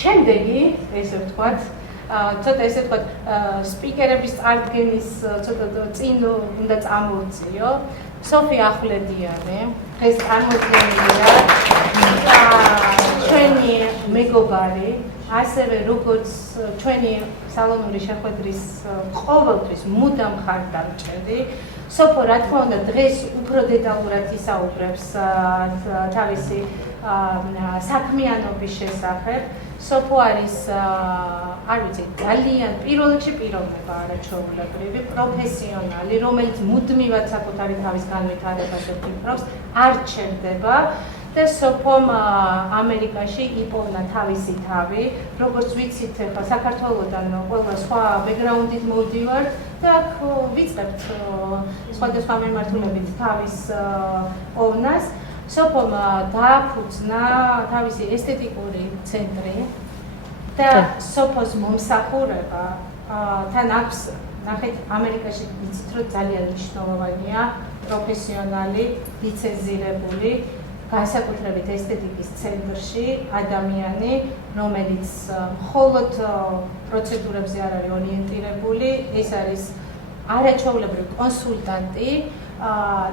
შემდეგი, ესე ვთქვათ, ცოტა ესე ვთქვათ, სპიკერების წარდგენის ცოტა წინ უნდა წამოვწიო. სოფი ახვლედიანი, დღეს წარმოდგენილია ჩვენი მეგობარი, ასევე როგორც ჩვენი სალონური შეხვედრის ყოველთვის მუდამ ხარდამჭერი. სოფო, რა თქმა უნდა, დღეს უფრო დეტალურად ისაუბრებს თავისი საქმიანობის შესახებ. სოფო არის, არ ვიცი, ძალიან პირველ რიგში პიროვნება არაჩვეულებრივი, პროფესიონალი, რომელიც მუდმივად საკუთარი თავის განვითარებაზე ფიქრობს, არ ჩერდება. და სოფომ ამერიკაში იპოვნა თავისი თავი, როგორც ვიცით, ახლა საქართველოსთან ყველა სხვა ბექგრაუნდით მოვდივართ და აქ ვიწყებთ სხვადასხვა მიმართულებით თავის პოვნას. სოფომ დააფუძნა თავისი ესთეტიკური ცენტრი და სოფოს მომსახურება თან აქვს, ნახეთ, ამერიკაში ვიცით, რომ ძალიან მნიშვნელოვანია პროფესიონალი, ლიცენზირებული განსაკუთრებით ესთეტიკის ცენტრში ადამიანი, რომელიც მხოლოდ პროცედურებზე არ არის ორიენტირებული, ეს არის არაჩვეულებრივი კონსულტანტი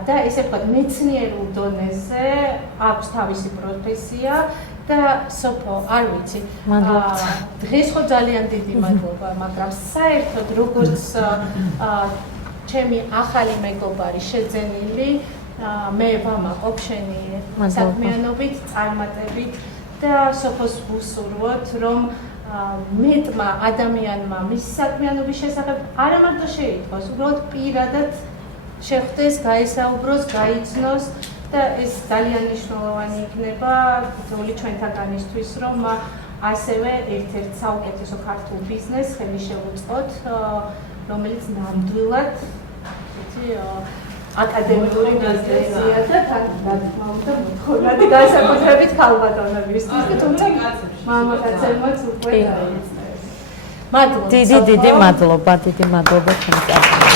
და ესე ვთქვათ, მეცნიერულ დონეზე აქვს თავისი პროფესია და სოფო, არ ვიცი, დღეს ხო ძალიან დიდი მადლობა, მაგრამ საერთოდ როგორც ჩემი ახალი მეგობარი შეძენილი მე ვამაყობ შენი საქმიანობით, წარმატებით და სოფოს ვუსურვოთ, რომ მეტმა ადამიანმა მისი საქმიანობის შესახებ არა მარტო შეიტყვას, უბრალოდ პირადად შეხვდეს, გაესაუბროს, გაიცნოს და ეს ძალიან მნიშვნელოვანი იქნება თითოეული ჩვენთაგანისთვის, რომ ასევე ერთ-ერთ საუკეთესო ქართულ ბიზნესს ხელი შევუწყოთ, რომელიც ნამდვილად აკადემიური ბიზნესია და თან რა თქმა უნდა მოთხოვნადი განსაკუთრებით ქალბატონებისთვის და თუმცა მამაკაცებმაც უკვე დაიწყეს. მადლობა. დიდი მადლობა, დიდი მადლობა თქვენ.